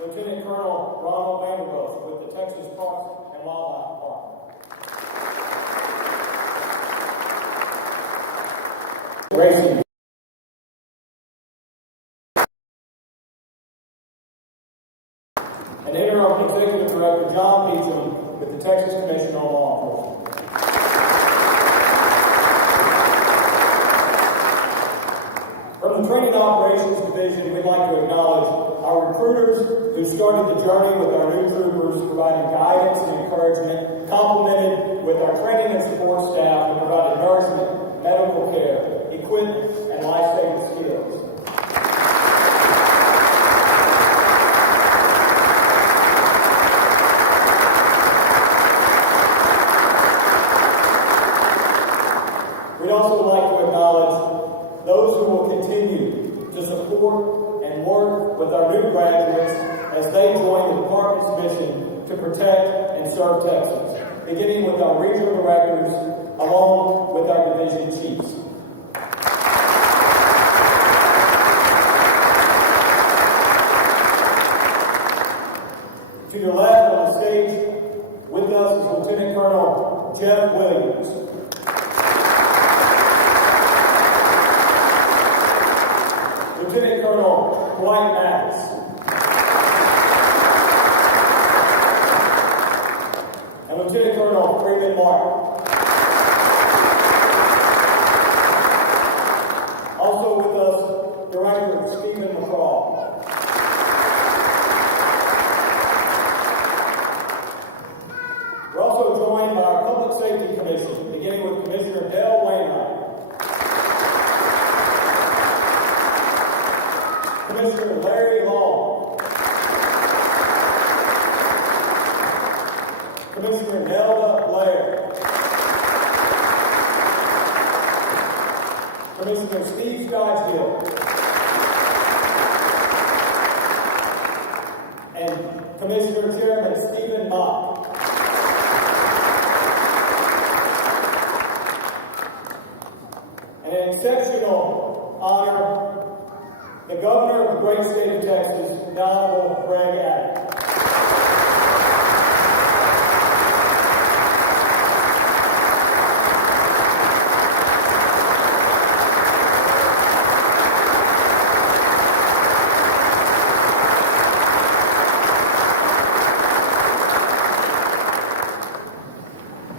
Lieutenant Colonel Ronald Vanderbilt with the Texas Parks and Wildlife Department. Racing. And Interim Executive Director John Beecham with the Texas Commission on Law Enforcement. From the Training Operations Division, we'd like to acknowledge our recruiters who started the journey with our new troopers, providing guidance and encouragement, complemented with our training and support staff who provided nourishment, medical care, equipment, and life-saving skills. We'd also like to acknowledge those who will continue to support and work with our new graduates as they join the department's mission to protect and serve Texas, beginning with our regional directors along with our division chiefs. To your left on the stage with us is Lieutenant Colonel Jeff Williams. Lieutenant Colonel Dwight Maddox. And Lieutenant Colonel Freeman Martin. Also with us, Director Stephen McCraw. We're also joined by our Public Safety Commission, beginning with Commissioner Dale Wainwright. Commissioner Larry Long. Commissioner Nelda Blair. Commissioner Steve Scottsdale. And Commissioner Chairman Stephen Mott. And an exceptional honor, the Governor of the great state of Texas, the Honorable Greg Abbott.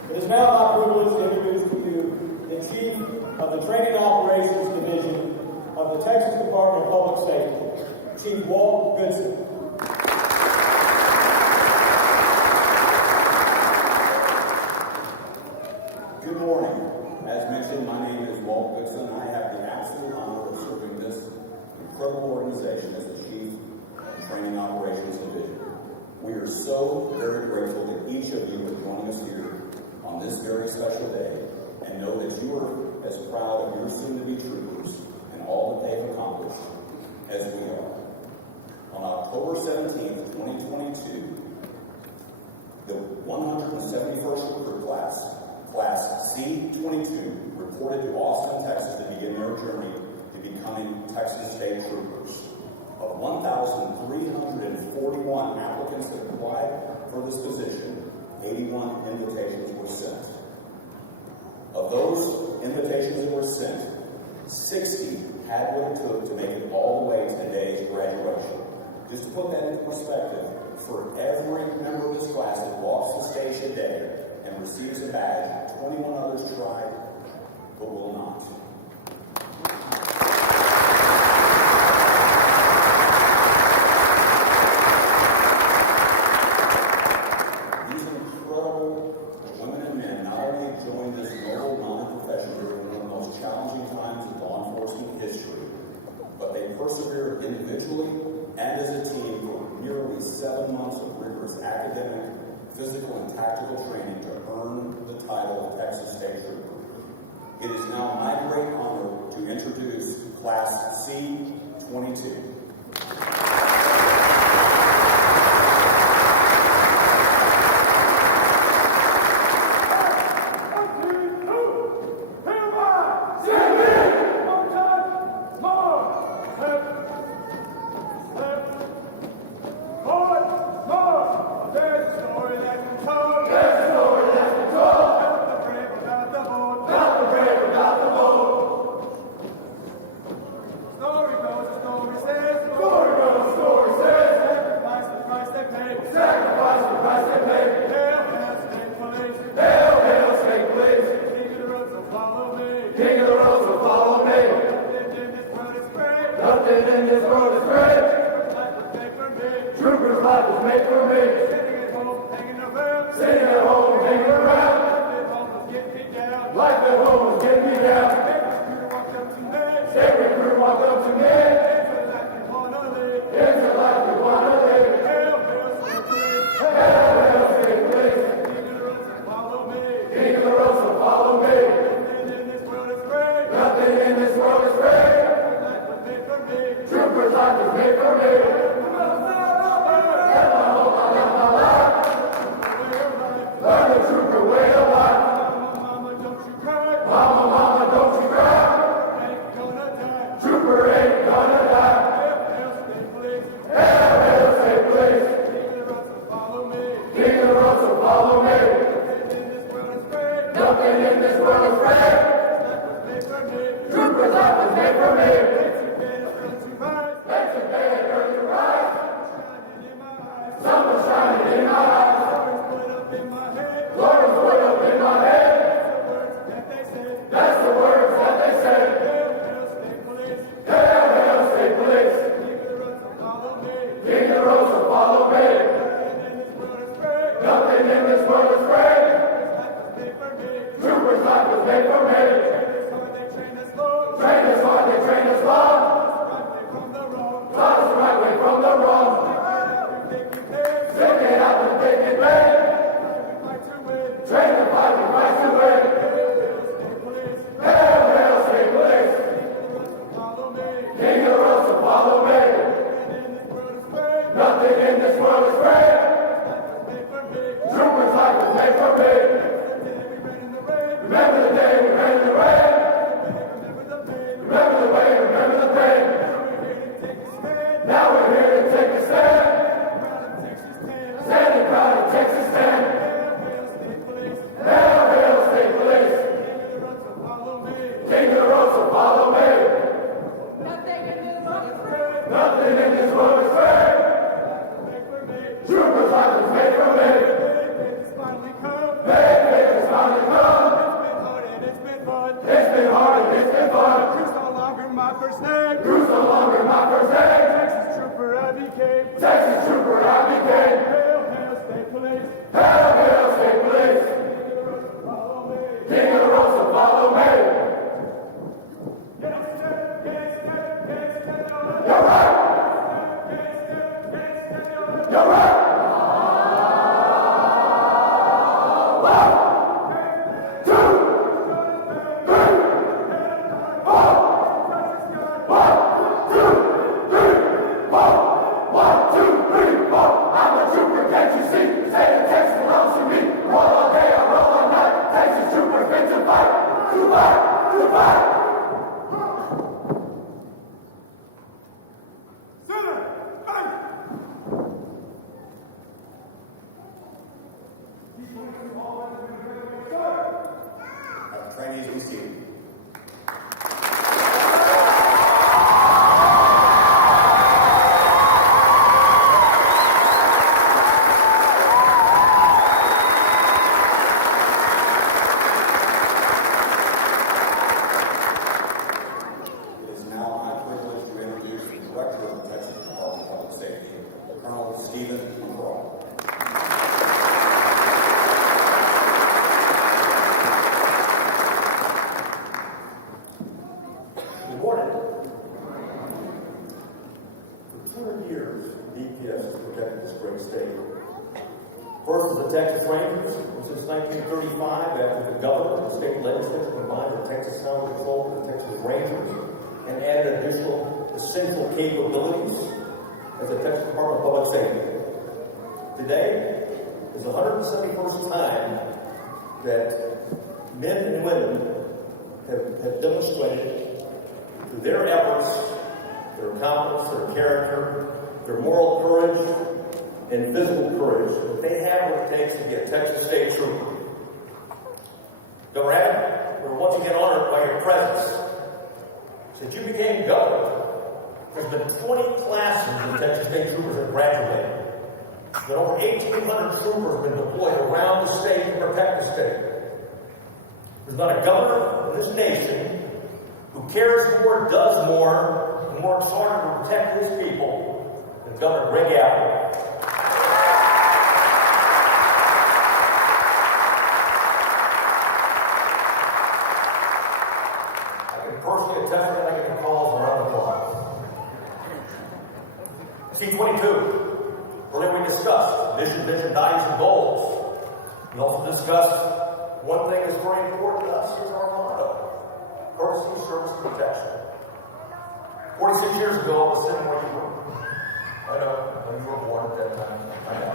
It is now my privilege to introduce to you the Chief of the Training Operations Division of the Texas Department of Public Safety, Chief Walt Goodson. Good morning. As mentioned, my name is Walt Goodson. I have the absolute honor of serving this incredible organization as the Chief of the Training Operations Division. We are so very grateful that each of you are joining us here on this very special day, and know that you are as proud of your soon-to-be troopers and all that they've accomplished as we are. On October 17th, 2022, the 171st recruit class C-2022, reported to Austin, Texas to begin their journey to becoming Texas State Troopers. Of 1,341 applicants that applied for this position, 81 invitations were sent. Of those invitations that were sent, 60 had what it took to make it all the way to today's graduation. Just to put that into perspective, for every member of this class that walks the stage today and receives a badge, 21 others tried, but will not. These incredible women and men not only joined this noble non-profession during one of the most challenging times in law enforcement history, but they persevered individually and as a team for nearly 7 months of rigorous academic, physical, and tactical training to earn the title of Texas State Trooper. It is now my great honor to introduce Class C-22. Go! this world is great. Trooper's life was made for me. Sitting at home, hanging around. Life at home was getting me down. Every crew walked up to me. It's the life we wanna live. Hell, stay please. King of the road, so follow me. Nothing in this world is great. Trooper's life was made for me. Learn the trooper way of life. Mama, don't you cry. Mama, don't you cry. Trooper ain't gonna die. Hell, stay please. King of the road, so follow me. Nothing in this world is great. Trooper's life was made for me. Makes the day early rise. Sun was shining in my eyes. Glory's way up in my head. That's the words that they say. Hell, stay police. King of the road, so follow me. Nothing in this world is great. Trooper's life was made for me. Train us hard, they train us long. Taught us the right way from the wrong. Stick it out the thick and bad. Train the fight, we fight to win. Hell, stay police. King of the road, so follow me. Nothing in this world is great. Trooper's life was made for me. Remember the day we ran in the rain. Remember the way, remember the pain. Now we're here to take a stand. Standing proud of Texas stand. Hell, stay police. King of the road, so follow me. Nothing in this world is great. Trooper's life was made for me. Faith has finally come. It's been hard and it's been fun. Crew's no longer my first name. Crew's no longer my first name. Texas trooper I became. Texas trooper I became. Hail, state police. Hell, stay police. Follow me. King of the road, so follow me. Yes, You're right. You're right. One, two, three, four. 1, 2, 3, 4. 1, 2, 3, 4. I'm a trooper, can't you see? Say the Texas belongs to me. Roll all day, I roll all night. Texas trooper, fit to fight. To fight, to fight. Trainees, be seated. It is now my privilege to introduce the Director of the Texas Department of Public Safety, Colonel Stephen McCraw. Good morning. For 200 years, DPS has protected this great state. First as the Texas Rangers, and since 1935, after the governor and the state legislature combined the Texas Sound Patrol with the Texas Rangers and added additional essential capabilities as the Texas Department of Public Safety. Today is the 171st time that men and women have demonstrated through their efforts, their competence, their character, their moral courage, and physical courage, that they have what it takes to be a Texas State Trooper. Governor Adams, we're once again honored by your presence. Since you became governor, there's been 20 classes of Texas State Troopers that graduated. There's been over 1,800 troopers have been deployed around the state to protect the state. There's not a governor in this nation who cares more, does more, and works harder to protect his people than Governor Greg Abbott. I can personally attest to that. I get the calls around the clock. C-22. Earlier we discussed vision, values, and goals. We also discussed one thing that's very important to us is our motto: courtesy, service, and protection. 46 years ago, I was sitting where you were. I know, when you were born at that time. I know.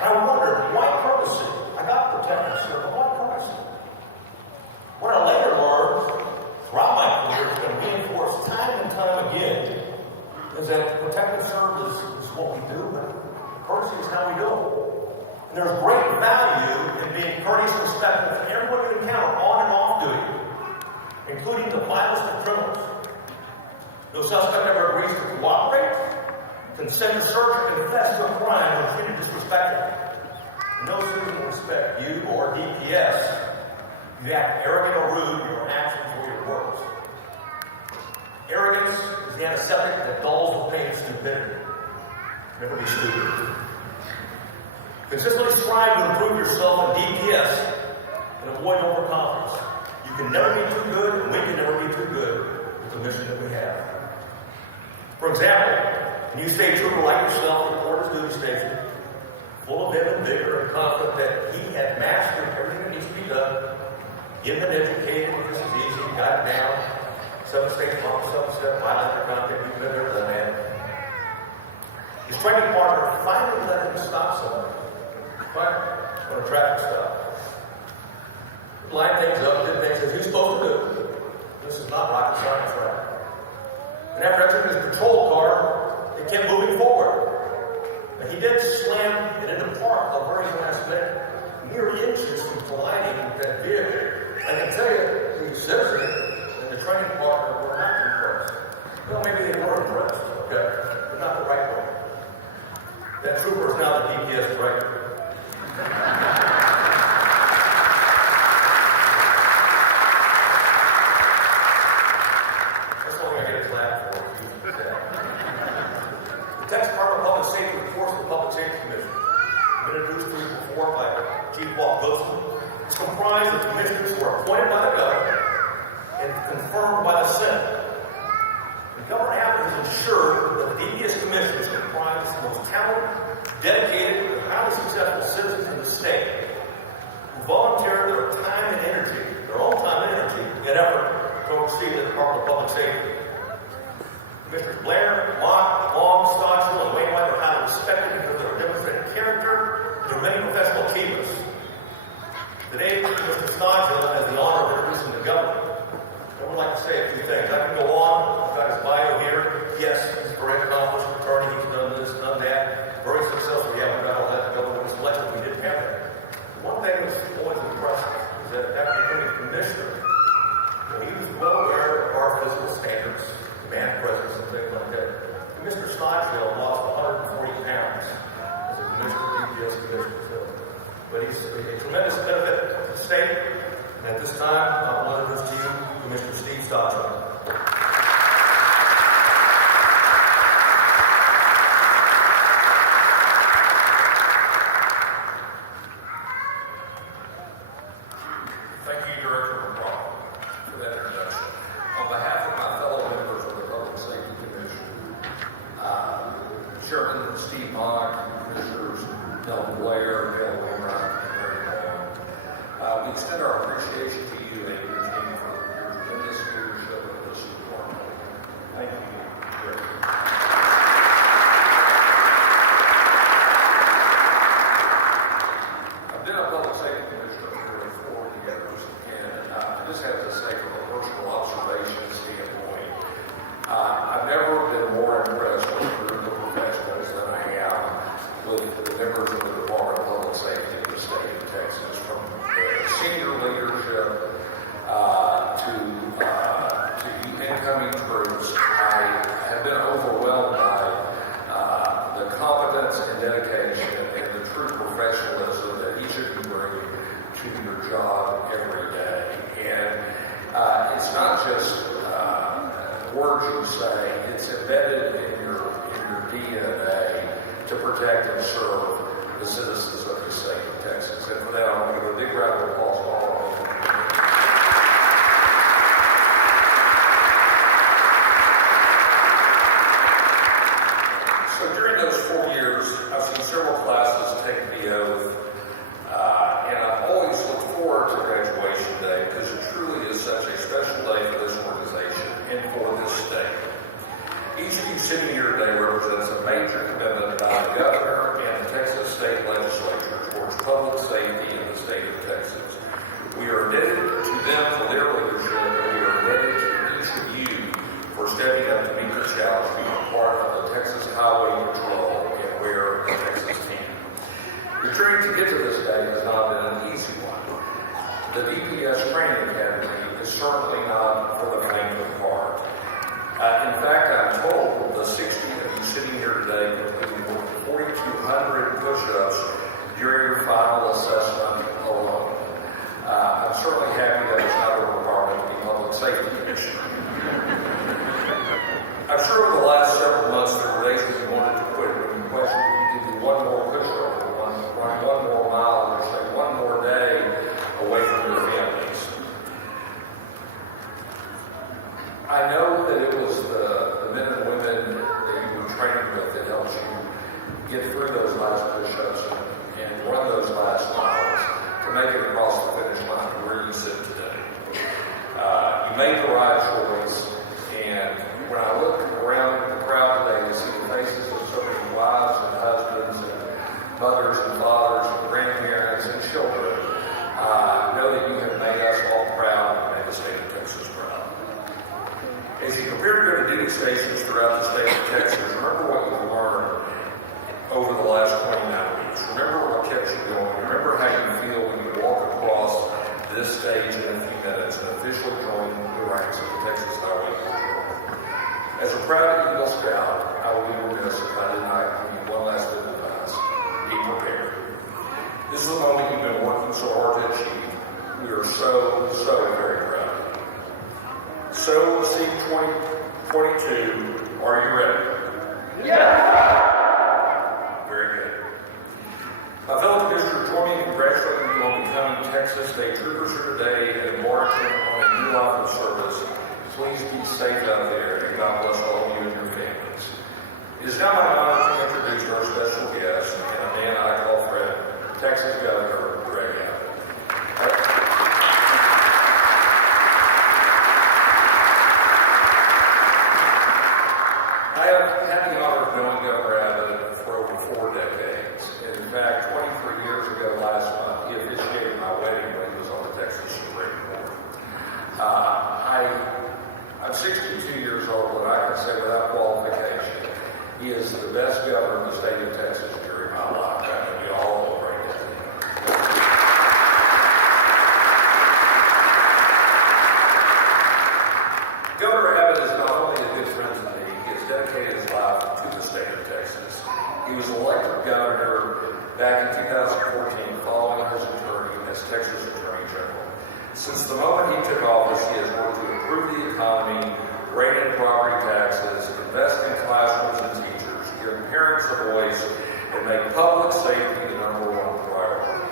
I wondered, why courtesy? I got protect and serve, but why courtesy? What I later learned throughout my career has been reinforced time and time again is that protect and serve is what we do, but courtesy is how we do it. And there's great value in being courteous and respectful to everyone you encounter on and off duty, including the vilest of criminals. No suspect ever agrees to cooperate, consent to search, or confess to a crime when treated disrespectfully. And no citizen will respect you or DPS if you act arrogant or rude in your actions or your words. Arrogance is the antiseptic that dulls the pain of stupidity. Never be stupid. Consistently strive to improve yourself in DPS and avoid overconfidence. You can never be too good, and we can never be too good with the mission that we have. For example, when you say trooper like yourself report his duty station, full of vim and vigor and confident that he had mastered everything that needs to be done, given and educated, this is easy, got it down. 7-state pump, 7-step, violent contact, you've been there, done that. His training partner finally let him stop somebody. On a traffic stop. Lined things up, did things as you're supposed to do. This is not rocket science, right? And after entering his patrol car, it kept moving forward. And he did slam it into park the very last minute, mere inches from colliding with that vehicle. I can tell you, the citizen and the training partner were not impressed. Well, maybe they were impressed, okay? But not the right way. That trooper is now the DPS director. That's all I get a clap for. The Texas Department of Public Safety reports to the Public Safety Commission. Been introduced to you before by Chief Walt Wilson. It's comprised of commissioners who are appointed by the governor and confirmed by the Senate. The Governor Abbott has ensured that the DPS Commission is comprised of the most talented, dedicated, and highly successful citizens in the state who volunteer their time and energy, their own time and energy, and effort to oversee the Department of Public Safety. Commissioners Blair, Locke, Long, Stodgill, and Wainwright are highly respected because of their demonstrated character and their many professional achievements. Today, Mr. Stodgill has the honor of introducing the governor. I would like to say a few things. I can go on. I've got his bio here. Yes, he's a very accomplished attorney. He's done this, done that. Very successful. We haven't got all that. The governor was elected. We didn't have that. One thing that's always impressive is that after becoming a commissioner, he was well aware of our physical standards, man presence, and things like that. Commissioner Stodgill lost 140 pounds as a commissioner, DPS commissioner. But he's a tremendous benefit to the state. And at this time, I will introduce to you Commissioner Steve Stodgill. Thank you, Director McCraw, for that introduction. On behalf of my fellow members of the Public Safety Commission, Chairman Steve Mock, Commissioners Nelson Blair, Gail Wainwright, and Mary Long, we extend our appreciation to you and your team for your tremendous leadership of this department. Thank you, Director. I've been a Public Safety Commissioner for 4 years, and I just have to say, from a personal observation standpoint, I've never been more impressed with a group of professionals than I am with the members of the Department of Public Safety in the state of Texas, from the senior leadership say, it's embedded in your DNA to protect and serve the citizens of the state of Texas. And for that, I want to give a big round of applause to all of you. So during those 4 years, I've seen several classes take the oath, and I've always looked forward to graduation day because it truly is such a special day for this organization and for this state. Each of you sitting here today represents a major commitment by the governor and the Texas State Legislature towards public safety in the state of Texas. We are indebted to them for their leadership, and we are indebted to each of you for stepping up to meet the challenge to be part of the Texas Highway Patrol and wear a Texas team. Your journey to get to this day has not been an easy one. The DPS Training Academy is certainly not for the faint of heart. In fact, I'm told the 60 of you sitting here today completed more than 4,200 push-ups during your final assessment alone. I'm certainly happy that it's not a requirement to be public safety commissioner. I'm sure over the last several months there were days when you wanted to quit, when you questioned if you could do one more push-up, or run one more mile, or say one more day away from your families. I know that it was the men and women that you were training with that helped you get through those last push-ups and run those last miles to make it across the finish line to where you sit today. You made the right choice, and when I look around the crowd today to see the faces of so many wives and husbands and mothers and fathers and grandparents and children, know that you have made us all proud and made the state of Texas proud. As you prepare to go to duty stations throughout the state of Texas, remember what you've learned over the last 29 weeks. Remember what kept you going. Remember how you feel when you walk across this stage in a few minutes and officially join the ranks of the Texas Highway Patrol. As a proud Eagle Scout, I will be remiss if I did not give you one last bit of advice. Be prepared. This is a moment you've been working so hard to achieve. We are so very proud of you. So, C-2022, are you ready? Yes! Very good. My fellow commissioners, join me in congratulating you on becoming Texas State Troopers here today and embarking on a new life of service. Please be safe out there, and God bless all of you and your families. It is now my honor to introduce our special guest, and a man I call friend, Texas Governor Greg Abbott. I have had the honor of knowing Governor Abbott for over 4 decades. And in fact, 23 years ago last month, he officiated my wedding when he was on the Texas Supreme Court. I'm 62 years old, and I can say without qualification, he is the best governor in the state of Texas during my lifetime, and we all owe great debt to him. Governor Abbott is not only a good friend to me, he has dedicated his life to the state of Texas. He was elected governor back in 2014 following his return as Texas Attorney General. Since the moment he took office, he has worked to improve the economy, rein in property taxes, invest in classrooms and teachers, give parents a voice, and make public safety the #1 priority.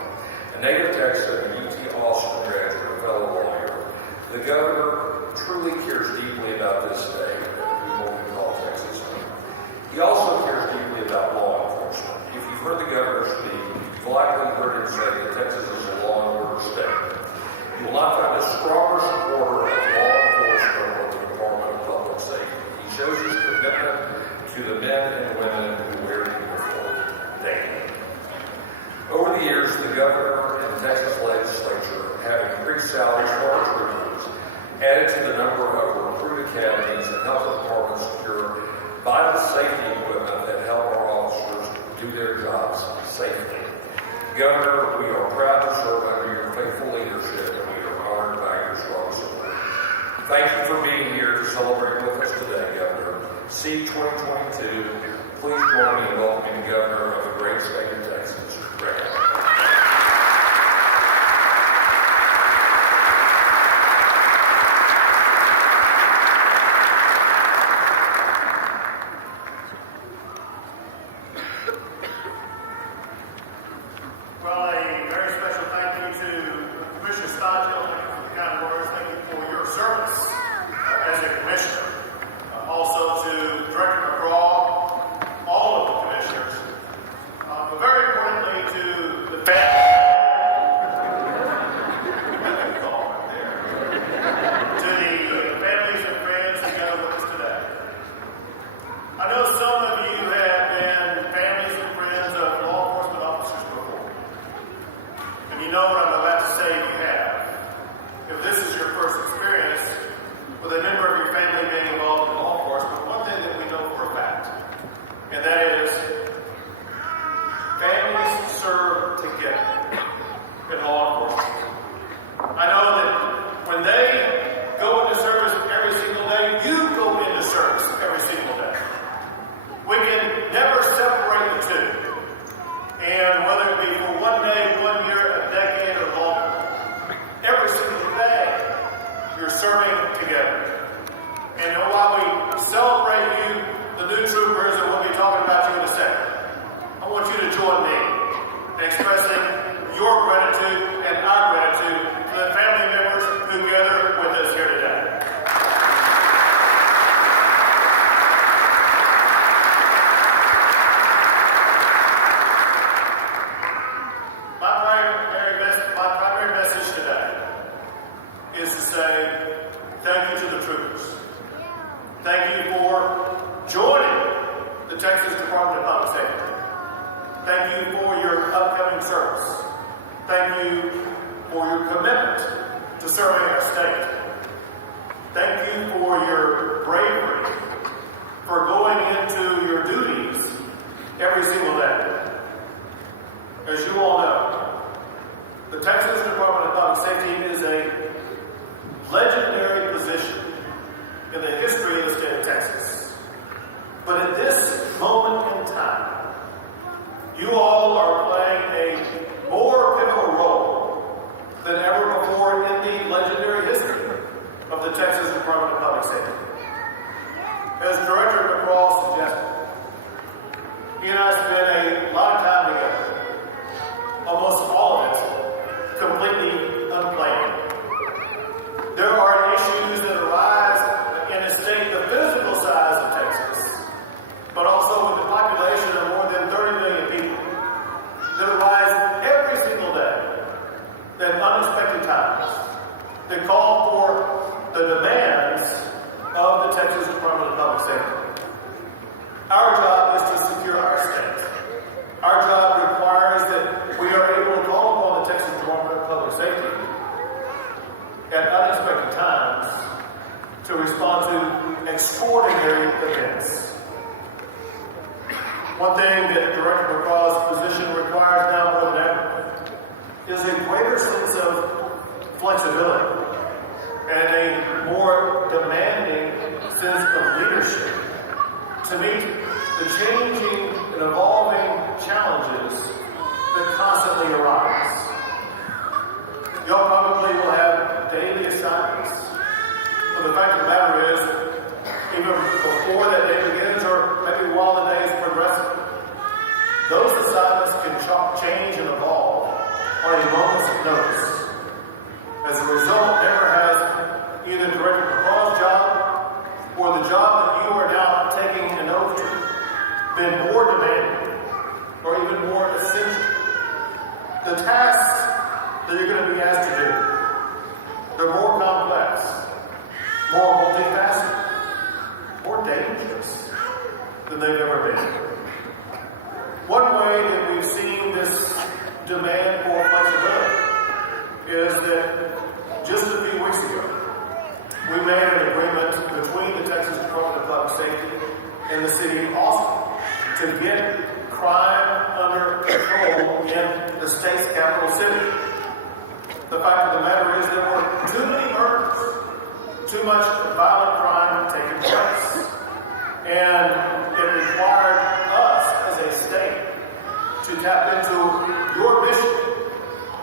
A native Texan and UT Austin graduate and fellow lawyer, the governor truly cares deeply about this state and what we call Texas home. He also cares deeply about law enforcement. If you've heard the governor speak, you've likely heard him say that Texas is a law and order state. You will not find a stronger supporter of law enforcement or the Department of Public Safety. He shows his commitment to the men and women who wear the uniform daily. Over the years, the governor and the Texas legislature have increased salaries for our troopers, added to the number of recruit academies, and helped the department secure vital safety equipment that help our officers do their jobs safely. Governor, we are proud to serve under your faithful leadership, and we are honored by your strong support. Thank you for being here to celebrate with us today, Governor. C-2022, please join me in welcoming the Governor of the great state of Texas, Greg Abbott. I know some of you have been families and friends of law enforcement officers before. And you know what I'm about to say you have. If this is your first experience with a member of your family being involved in law enforcement, one thing that we know for a fact, and that is families serve together in law enforcement. I know that when they go into service every single day, you go into service every single day. We can never separate the two. And whether it be for 1 day, 1 year, a decade, or longer, every single day, you're serving together. And while we celebrate you, the new troopers, and we'll be talking about you in a second, I want you to join me in expressing your gratitude and our gratitude to the family members who gather with us here today. My primary message today is to say thank you to the troopers. Thank you for joining the Texas Department of Public Safety. Thank you for your upcoming service. Thank you for your commitment to serving our state. Thank you for your bravery for going into your duties every single day. As you all know, the Texas Department of Public Safety is a legendary position in the history of the state of Texas. But at this moment in time, you all are playing a more pivotal role than ever before in the legendary history of the Texas Department of Public Safety. As Director McCraw suggested, he and I spent a lot of time together, almost all of it completely unplanned. There are issues that arise in a state the physical size of Texas, but also with a population of more than 30 million people, that arise every single day at unexpected times that call for the demands of the Texas Department of Public Safety. Our job is to secure our state. Our job requires that we are able to call upon the Texas Department of Public Safety at unexpected times to respond to extraordinary events. One thing that Director McCraw's position requires now more than ever is a greater sense of flexibility and a more demanding sense of leadership to meet the changing and evolving challenges that constantly arise. Y'all probably will have daily assignments, but the fact of the matter is, even before that day begins or maybe while the day is progressing, those assignments can change and evolve on a moment's notice. As a result, never has either Director McCraw's job or the job that you are now taking an oath to been more demanding or even more essential. The tasks that you're going to be asked to do, they're more complex, more multifaceted, more dangerous than they've ever been. One way that we've seen this demand for flexibility is that just a few weeks ago, we made an agreement between the Texas Department of Public Safety and the city of Austin to get crime under control in the state's capital city. The fact of the matter is there were too many murders, too much violent crime taking place. And it required us as a state to tap into your mission,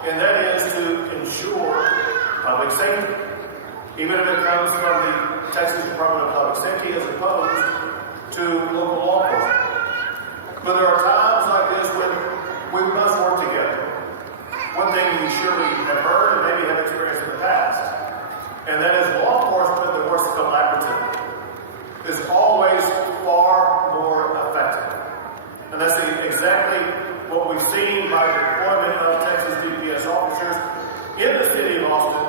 and that is to ensure public safety, even if it comes from the Texas Department of Public Safety as opposed to local law enforcement. But there are times like this when we must work together. One thing we surely have heard and maybe have experienced in the past, and that is law enforcement that works collaboratively is always far more effective. And that's exactly what we've seen by the deployment of Texas DPS officers in the city of Austin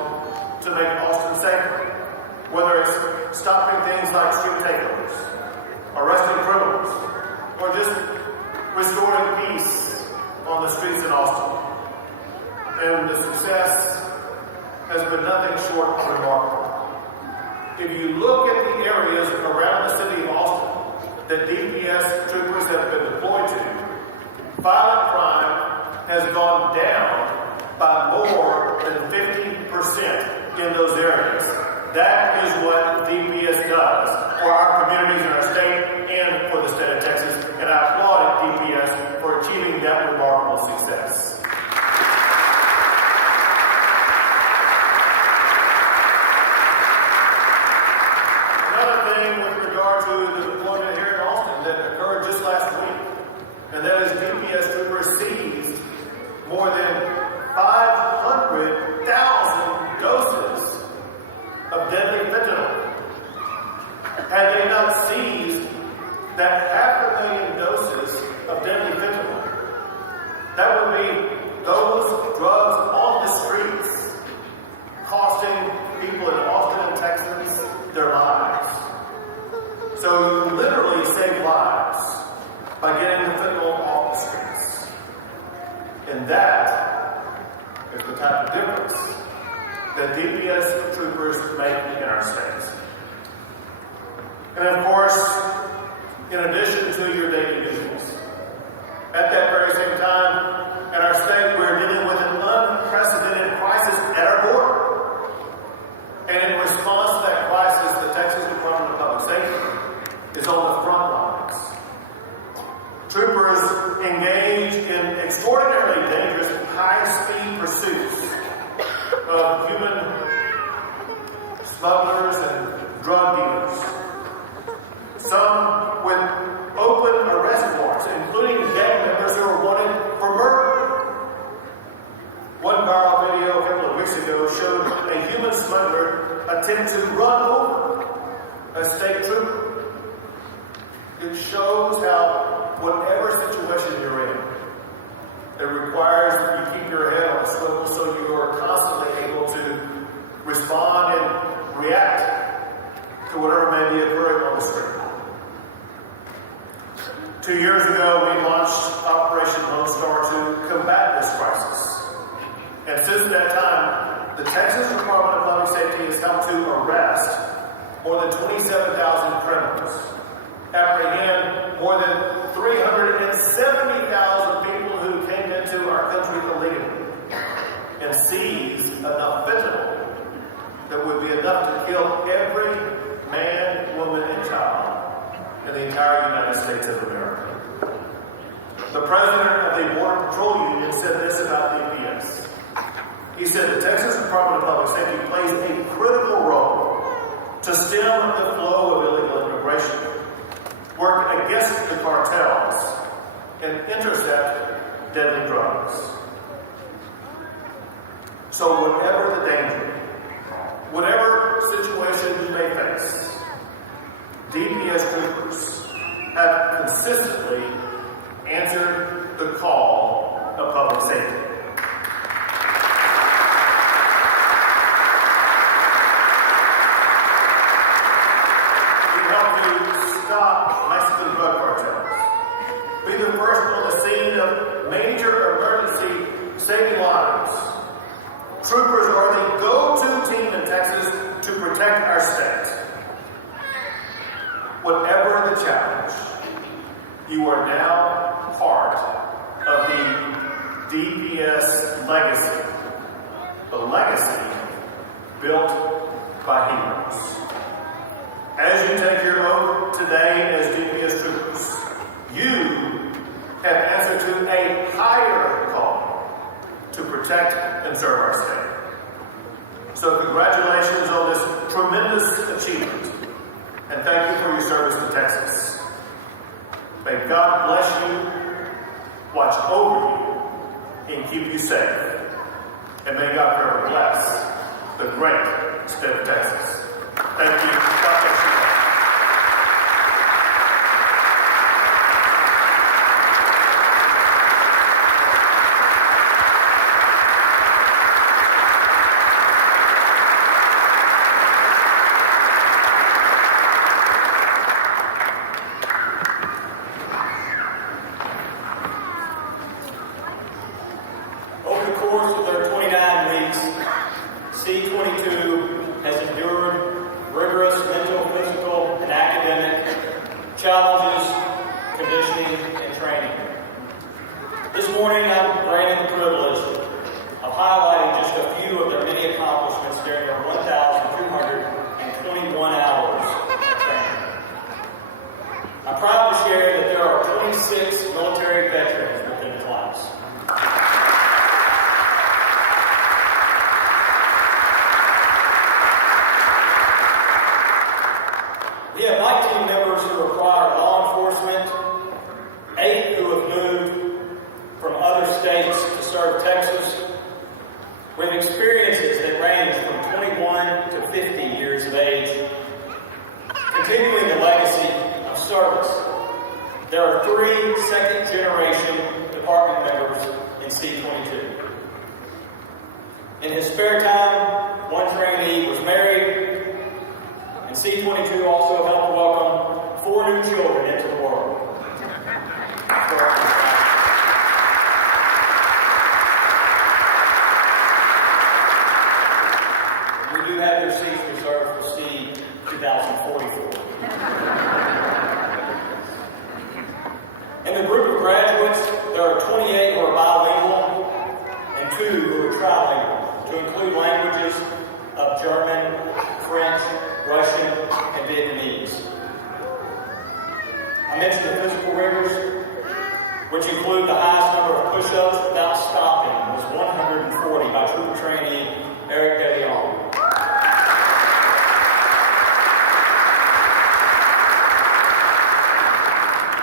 to make Austin safer. Whether it's stopping things like street takeovers, arresting criminals, if you look at the areas around the city of Austin that DPS troopers have been deployed to, violent crime has gone down by more than 50% in those areas. That is what DPS does for our communities in our state and for the state of Texas, and I applaud DPS for achieving that remarkable success. Another thing with regard to the deployment here in Austin that occurred just last week, and that is DPS troopers seized more than 500,000 doses of deadly fentanyl. Had they not seized that 500,000 doses of deadly fentanyl, that would be those drugs on the streets costing people in Austin and Texas their lives. So you literally save lives by getting the fentanyl off the streets. And that is the type of difference that DPS troopers make in our states. And of course, in addition to your daily duties, at that very same time, in our state, we're dealing with an unprecedented crisis at our border. And in response to that crisis, the Texas Department of Public Safety is on the front lines. Troopers engage in extraordinarily dangerous high-speed pursuits of human smugglers and drug dealers. Some with open arrest warrants, including gang members who are wanted for murder. One viral video a couple of weeks ago showed a human smuggler attempt to run over a state trooper. It shows how whatever situation you're in, it requires that you keep your head on a swivel so you are constantly able to respond and react to whatever may be occurring on the street. 2 years ago, we launched Operation Lone Star to combat this crisis. And since that time, the Texas Department of Public Safety has helped to arrest more than 27,000 criminals, apprehend more than 370,000 people who came into our country illegally, and seize enough fentanyl that would be enough to kill every man, woman, and child in the entire United States of America. The president of the Border Patrol Union said this about DPS. He said the Texas Department of Public Safety plays a critical role to stem the flow of illegal immigration, work against the cartels, and intercept deadly drugs. So whatever the danger, whatever situation you may face, DPS troopers have consistently answered the call of public safety. We help you stop Mexican drug cartels, be the first on the scene of major emergency saving lives. Troopers are the go-to team in Texas to protect our state. Whatever the challenge, you are now part of the DPS legacy. The legacy built by heroes. As you take your oath today as DPS troopers, you have answered to a higher call to protect and serve our state. So congratulations on this tremendous achievement. And thank you for your service to Texas. May God bless you, watch over you, and keep you safe. And may God forever bless the great state of Texas. Thank you. God bless you. Over the course of their 29 weeks, C-22 has endured rigorous challenges, conditioning, and training. This morning, I'm granted the privilege of highlighting just a few of their many accomplishments during their 1,221 hours of training. I'm proud to share that there are 26 military veterans within the class. We have 19 members who require law enforcement, 8 who have moved from other states to serve Texas, with experiences that range from 21 to 50 years of age, continuing the legacy of service. There are 3 second-generation department members in C-22. In his spare time, one trainee was married, and C-22 also helped welcome 4 new children into the world. We do have their seats reserved for C-2044. In the group of graduates, there are 28 who are bilingual and 2 who are trilingual, to include languages of German, French, Russian, and Vietnamese. I mentioned the physical rigors, which include the highest number of push-ups without stopping, was 140 by Trooper Trainee Eric De Leon.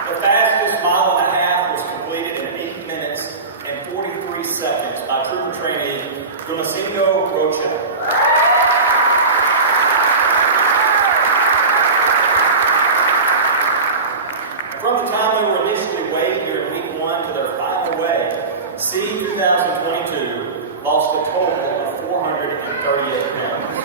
The fastest mile and a half was completed in 8 minutes and 43 seconds by Trooper Trainee Gumasingo Rocha. From the time they were initially weighed here in week 1 to their final weigh, C-2022 lost a total of 438 pounds.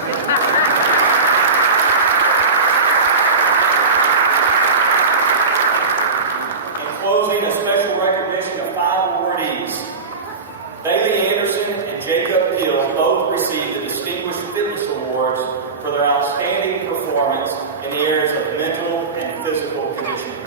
In closing, a special recognition of 5 awardees. Bailey Anderson and Jacob Hill both received the Distinguished Fitness Awards for their outstanding performance in the areas of mental and physical conditioning.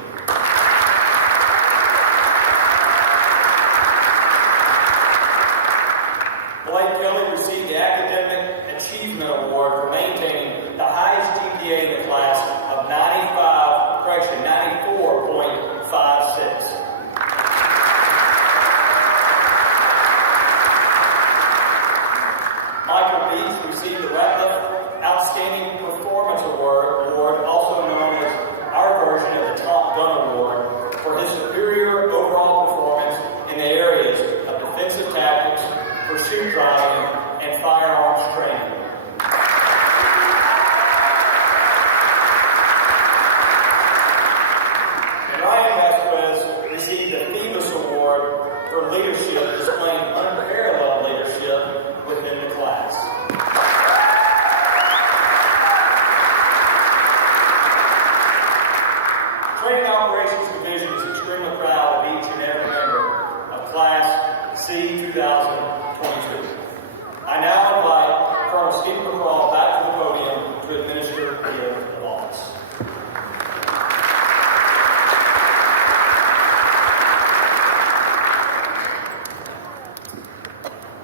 Blake Kelly received the Academic Achievement Award for maintaining the highest GPA in the class of 94.56. Michael Beach received the Ratliff Outstanding Performance Award, also known as our version of the Top Gun Award, for his superior overall performance in the areas of defensive tactics, pursuit driving, and firearms training. And Ryan Vasquez received the Phoebus Award for leadership, displaying unparalleled leadership within the class. Training Operations Division is extremely proud of each and every member of Class C-2022. I now invite Colonel Stephen McCraw back to the podium to administer the oath of office.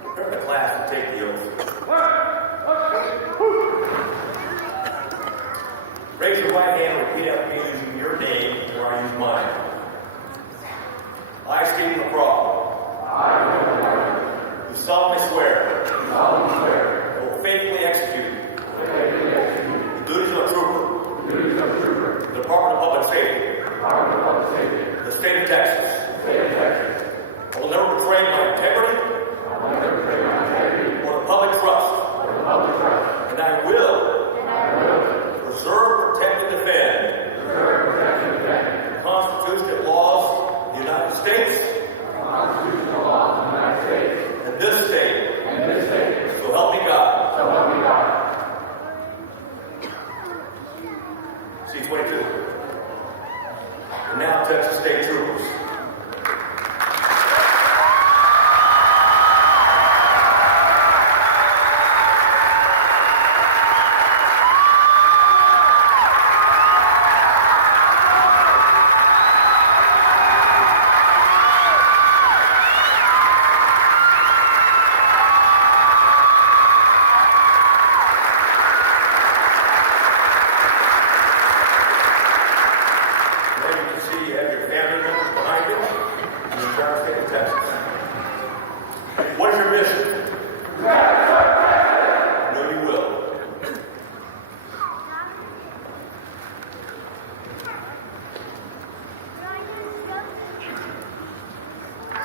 Prepare the class to take the oath. Raise your right hand and repeat after me using your name or I use mine. I, Stephen McCraw, do solemnly swear I will faithfully execute the duties of a trooper, Department of Public Safety, the State of Texas. I will never betray my integrity or the public trust, and I will preserve, protect, and defend the Constitution and laws of the United States and this state. So help me God. C-22. And now Texas State Troopers.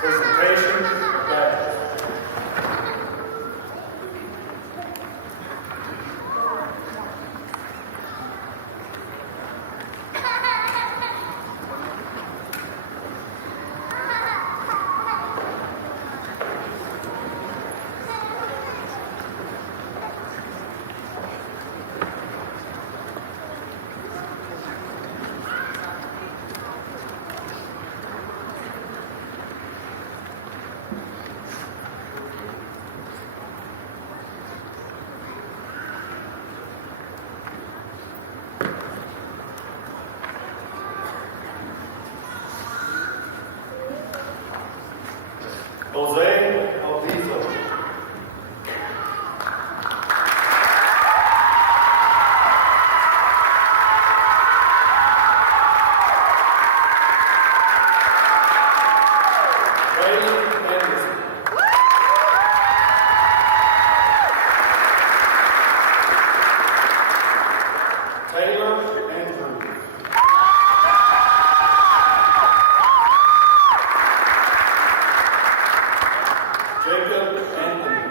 Presentation of badges. Jose Alviso. Ray Anderson. Taylor Andrews. Jacob Anthony.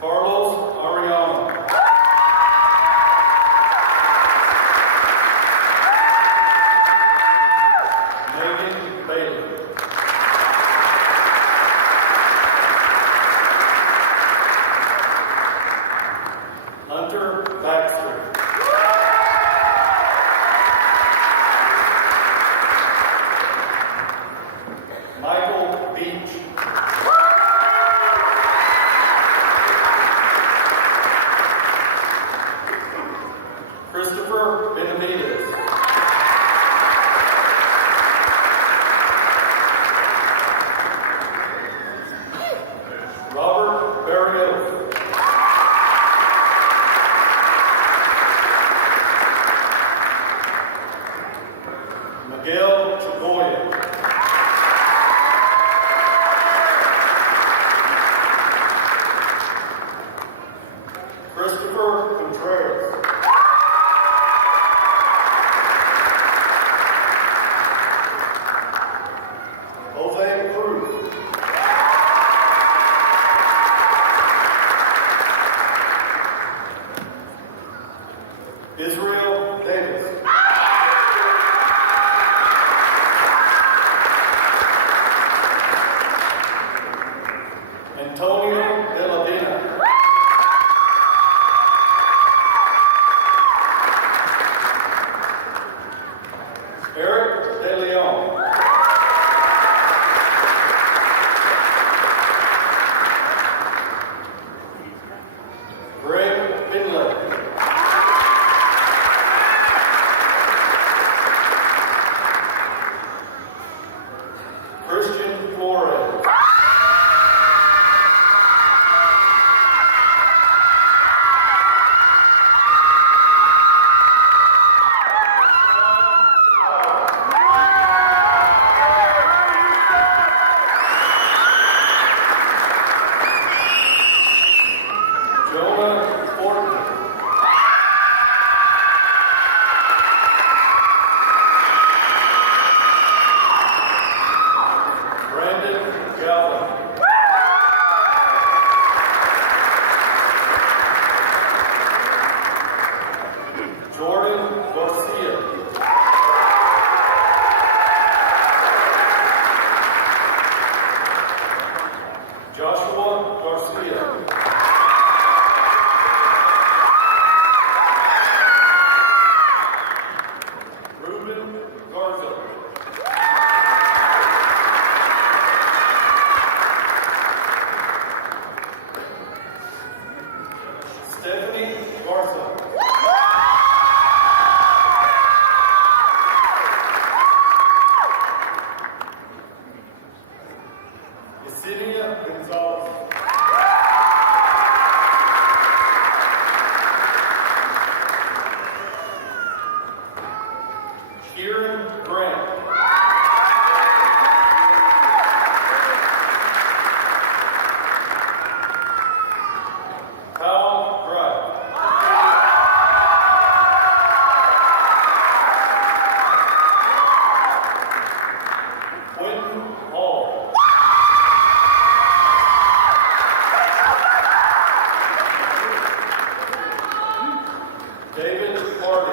Carlos Ariano. Megan Bailey. Hunter Baxter. Michael Beach. Christopher Benavides. Robert Barrios. Miguel Chagoya. Christopher Contreras. Jose Cruz. Israel Davis. Antonio De La Dina. Eric De Leon. Greg Finlay. Christian Flores. Jonah Orton. Brandon Galvin. Jordan Garcia. Joshua Garcia. Ruben Garza. Stephanie Garza. Yesenia Gonzalez. Kieran Grant. Kyle Drive. David Hardy.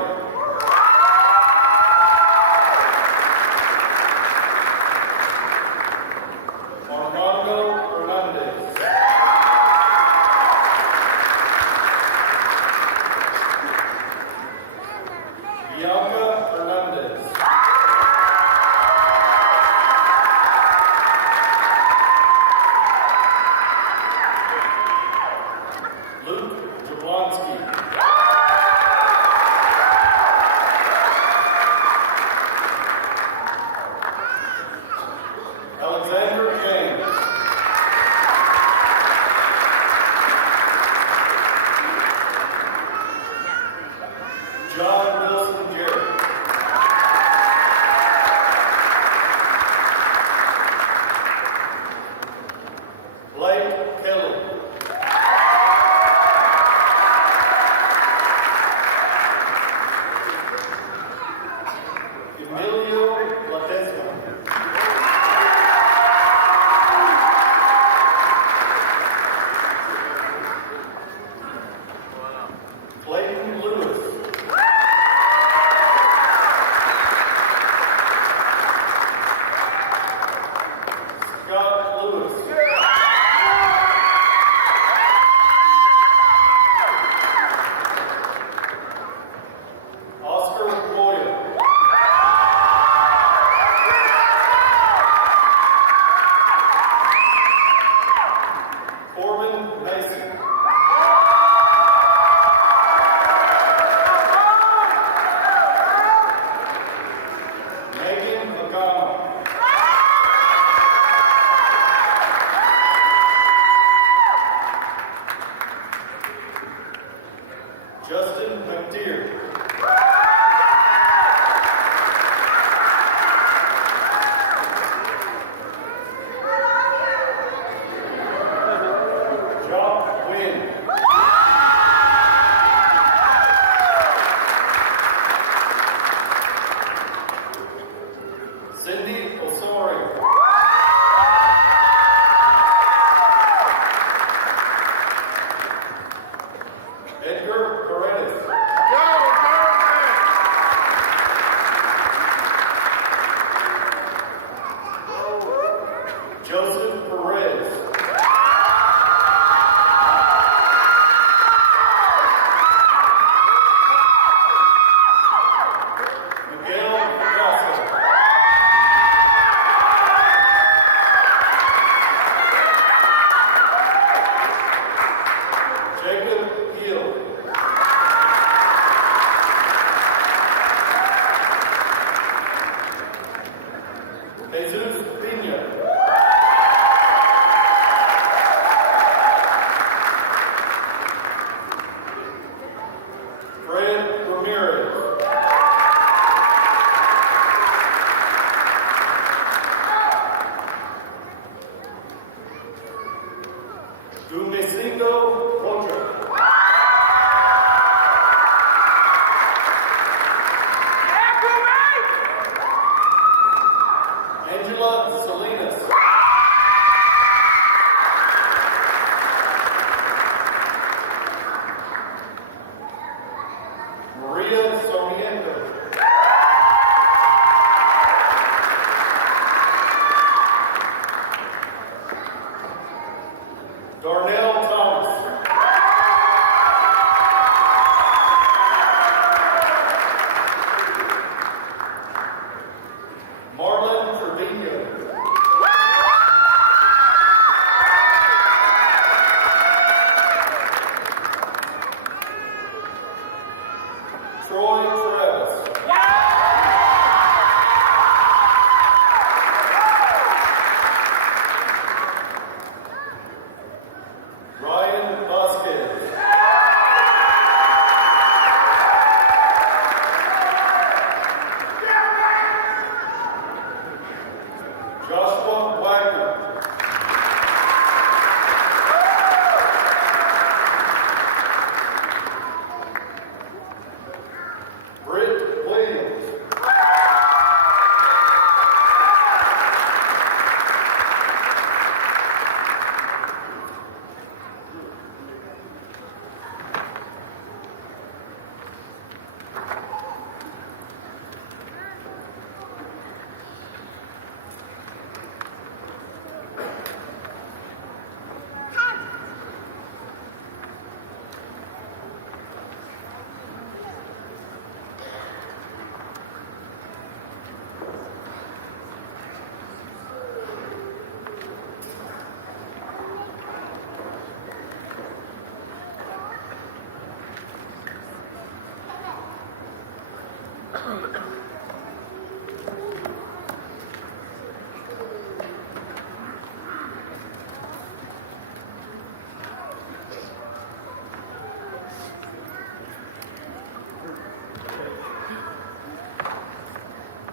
Armando Hernandez. Bianca Hernandez. Luke Jablonski. Alexander James. John Wilson Jarrett. Blake Kelly. Emilio Ledesma. Clayton Lewis. Scott Lewis. Oscar Boyer. Corbin Mason. Megan McConnell. Justin McDeer. Jock Wynn. Cindy Osorio. Edgar Paredes. Joseph Perez. Miguel Picasso. Jacob Hill. Jesus Pina. Fred Ramirez. Dumecito Rocha. Angela Salinas. Maria Sarmiento. Darnell Thomas. Marlon Trevino. Troy Travis. Ryan Vasquez. Joshua Wagner. Britt Williams.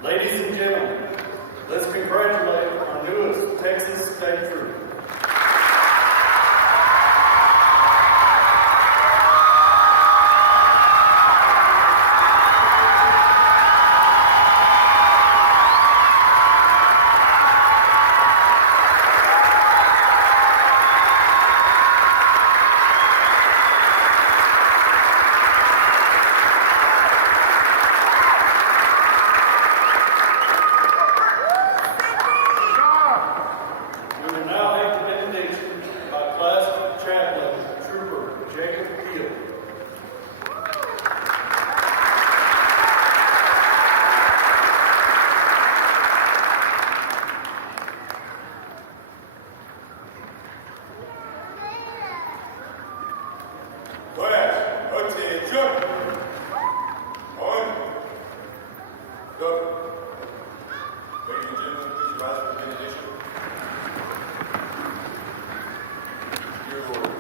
Ladies and gentlemen, let's congratulate our newest Texas State Trooper. We will now make the benediction by Class Chaplain Trooper Jacob Field. Class, attention! On. Go. Ladies and gentlemen, please rise for the benediction. Dear Lord,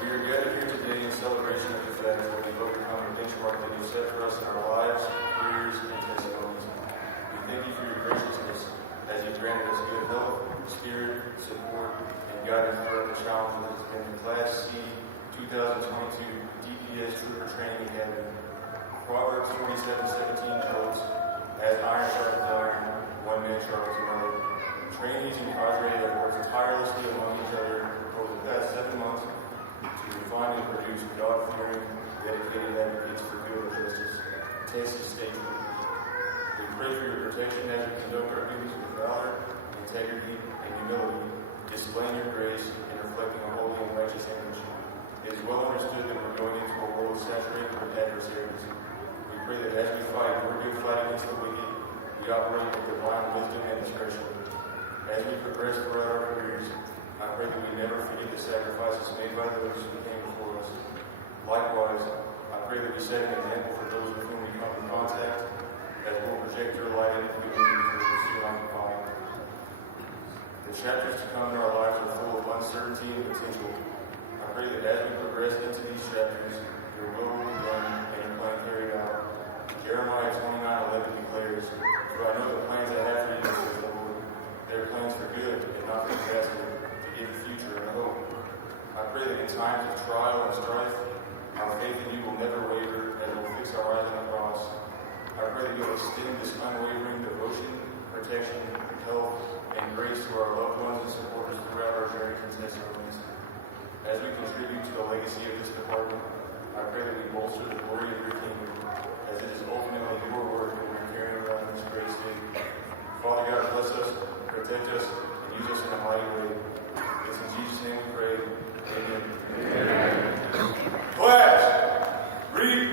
we are gathered here today in celebration of the fact that we've overcome the benchmark that you've set for us in our lives, careers, and testimonies. We thank you for your graciousness as you've granted us good health, spirit, support, and guidance throughout the challenge that has been the Class C-2022 DPS Training Academy. Proverbs 47:17 tells, as iron sharpens iron, one man sharpens another. Trainees and cadre have worked tirelessly among each other over the past 7 months to refine and produce God-fearing, dedicated advocates for good and justice. Texas State Trooper. We pray for your protection as we conduct our duties with valor, integrity, and humility, displaying your grace and reflecting a holy and righteous image. It is well understood that we're going into a world saturated with adversaries. We pray that as we fight, we're good fight against the wicked, we operate with divine wisdom and discretion. As we progress throughout our careers, I pray that we never forget the sacrifices made by those who came before us. Likewise, I pray that we set an example for those with whom we come in contact, as we'll project your light into the community that we're soon occupying. The chapters to come in our lives are full of uncertainty and potential. I pray that as we progress into these chapters, your will be done and your plan carried out. Jeremiah 29:11 declares, "For I know the plans I have for you, says the Lord. They are plans for good and not for disaster, to give a future and hope." I pray that in times of trial and strife, our faith in you will never waver as we'll fix our eyes on the cross. I pray that you'll extend this unwavering devotion, protection, health, and grace to our loved ones and supporters throughout our journeys and testimonies. As we contribute to the legacy of this department, I pray that we bolster the glory of your kingdom, as it is ultimately your word that we're carrying around in this great state. Father God, bless us, protect us, and use us in a mighty way. It's in Jesus' name we pray. Amen. Amen. Class, read.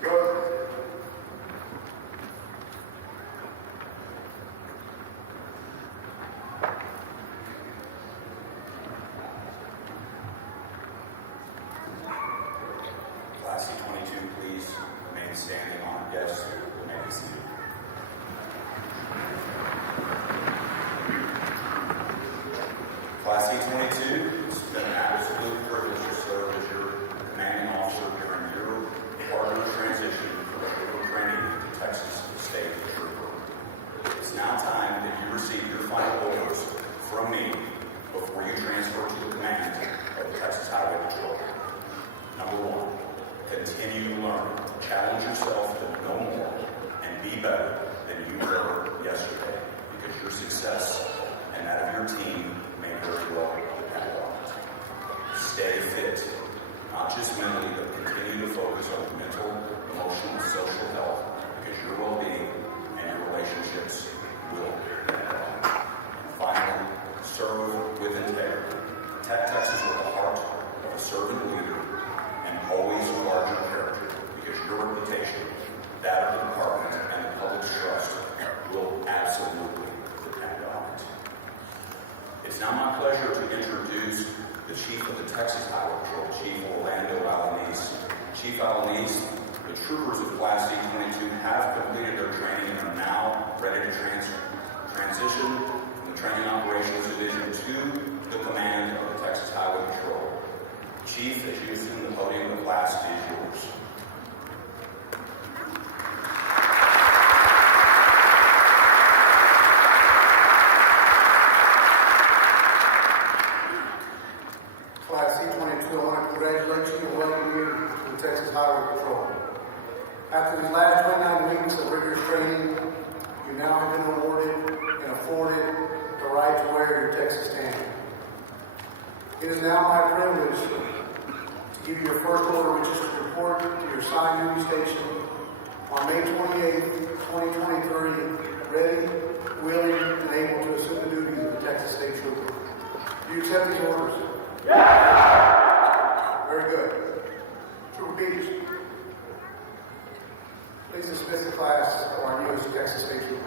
Go. Class C-22, please remain standing on our desks. Remain seated. Class C-22, it's been an absolute privilege to serve as your commanding officer during your part of the transition from a trooper trainee to Texas State Trooper. It's now time that you receive your final orders from me before you transfer to the command of the Texas Highway Patrol. Number one, continue to learn. Challenge yourself to know more and be better than you were yesterday, because your success and that of your team may very well depend on it. Stay fit, not just mentally, but continue to focus on mental, emotional, and social health, because your well-being and your relationships will depend on it. And finally, serve with integrity. Protect Texas with the heart of a servant leader, and always guard your character, because your reputation, that of the department, and the public's trust will absolutely depend on it. It's now my pleasure to introduce the Chief of the Texas Highway Patrol, Chief Orlando Alaniz. Chief Alaniz, The troopers of Class C-22 have completed their training and are now ready to transition from the Training Operations Division to the command of the Texas Highway Patrol. Chief, as you assume the podium, the class is yours. Class C-22, I want to congratulate you and welcome you to the Texas Highway Patrol. After these last 29 weeks of rigorous training, you now have been awarded and afforded the right to wear your Texas tan. It is now my privilege to give you your first order, which is to report to your assigned duty station on May 28, 2023, ready, willing, and able to assume the duties of the Texas State Trooper. Do you accept these orders? Very good. Trooper Beach, please dismiss the class of our newest Texas State Troopers.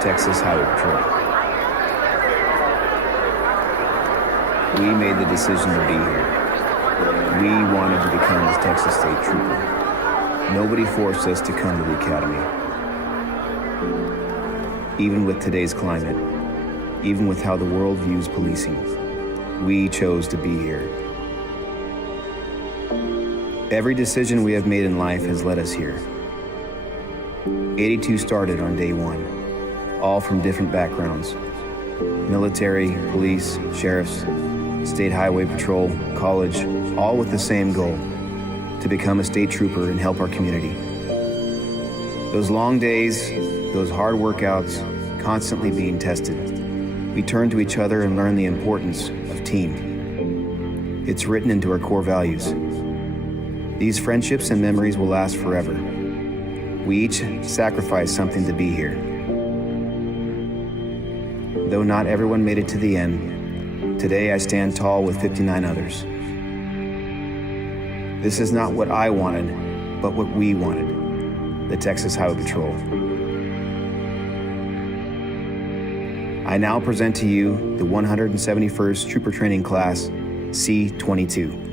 Texas Highway Patrol. We made the decision to be here. We wanted to become a Texas State Trooper. Nobody forced us to come to the Academy. Even with today's climate, even with how the world views policing, we chose to be here. Every decision we have made in life has led us here. 82 started on day one, all from different backgrounds. Military, police, sheriffs, state highway patrol, college, all with the same goal, to become a state trooper and help our community. Those long days, those hard workouts, constantly being tested, we turn to each other and learn the importance of team. It's written into our core values. These friendships and memories will last forever. We each sacrificed something to be here. Though not everyone made it to the end, today I stand tall with 59 others. This is not what I wanted, but what we wanted, the Texas Highway Patrol. I now present to you the 171st Trooper Training Class, C-22.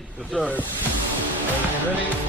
ready? Yes, sir. Ready?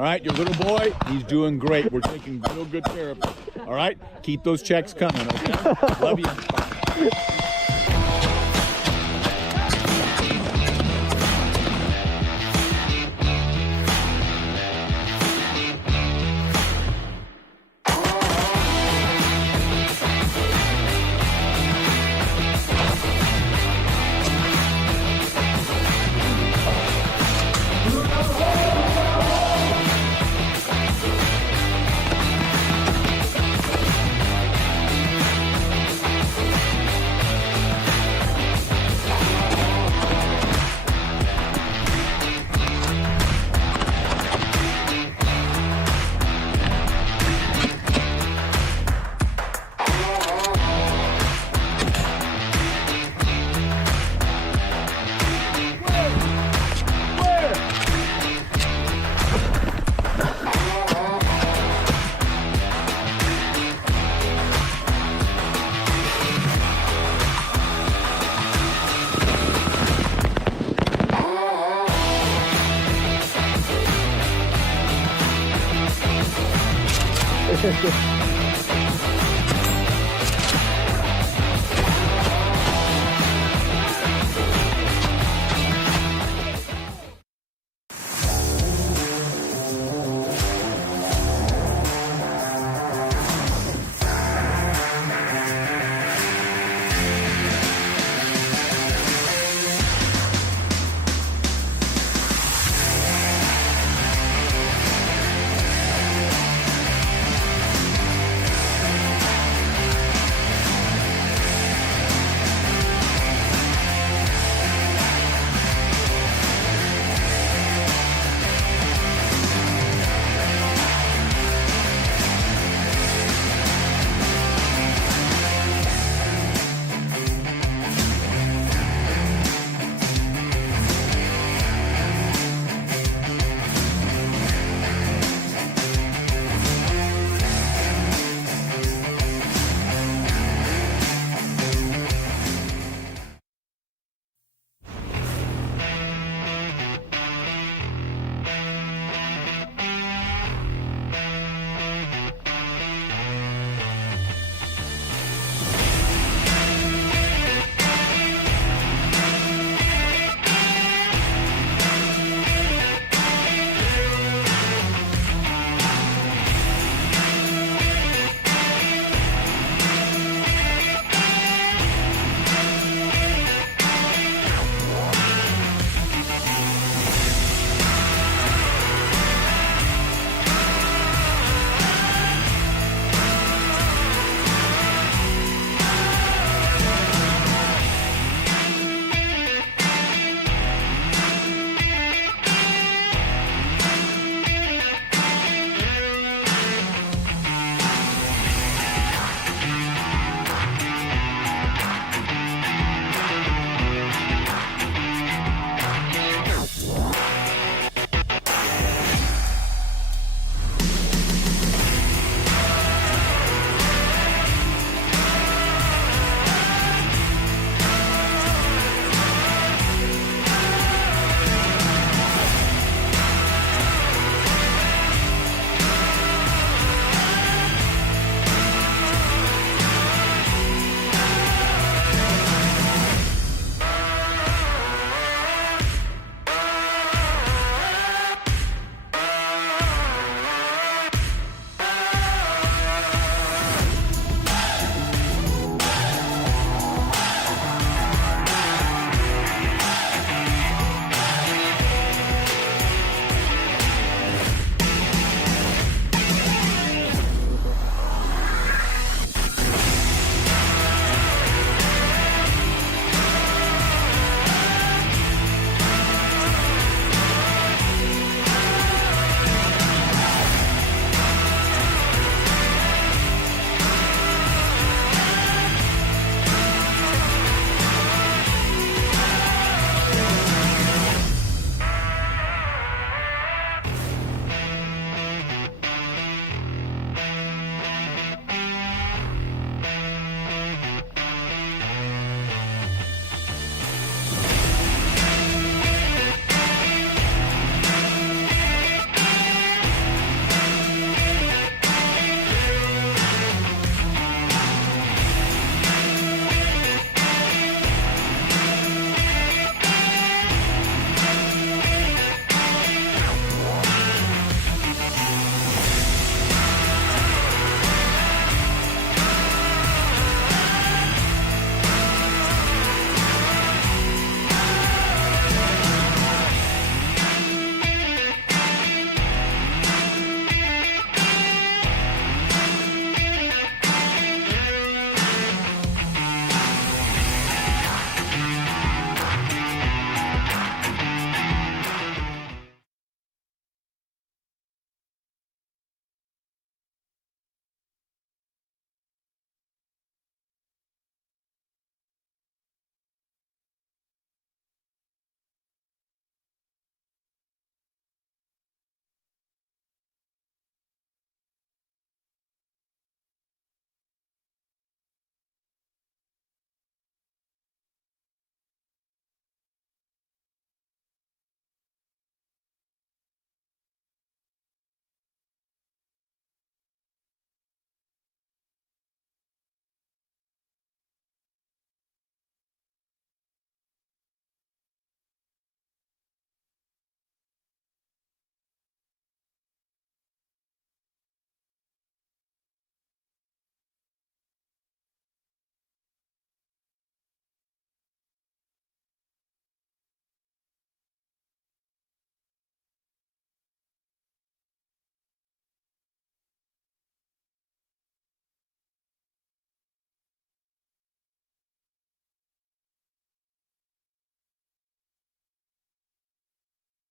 All right, your little boy, he's doing great. We're taking real good care of him. All right, keep those checks coming, okay? Love you. Good.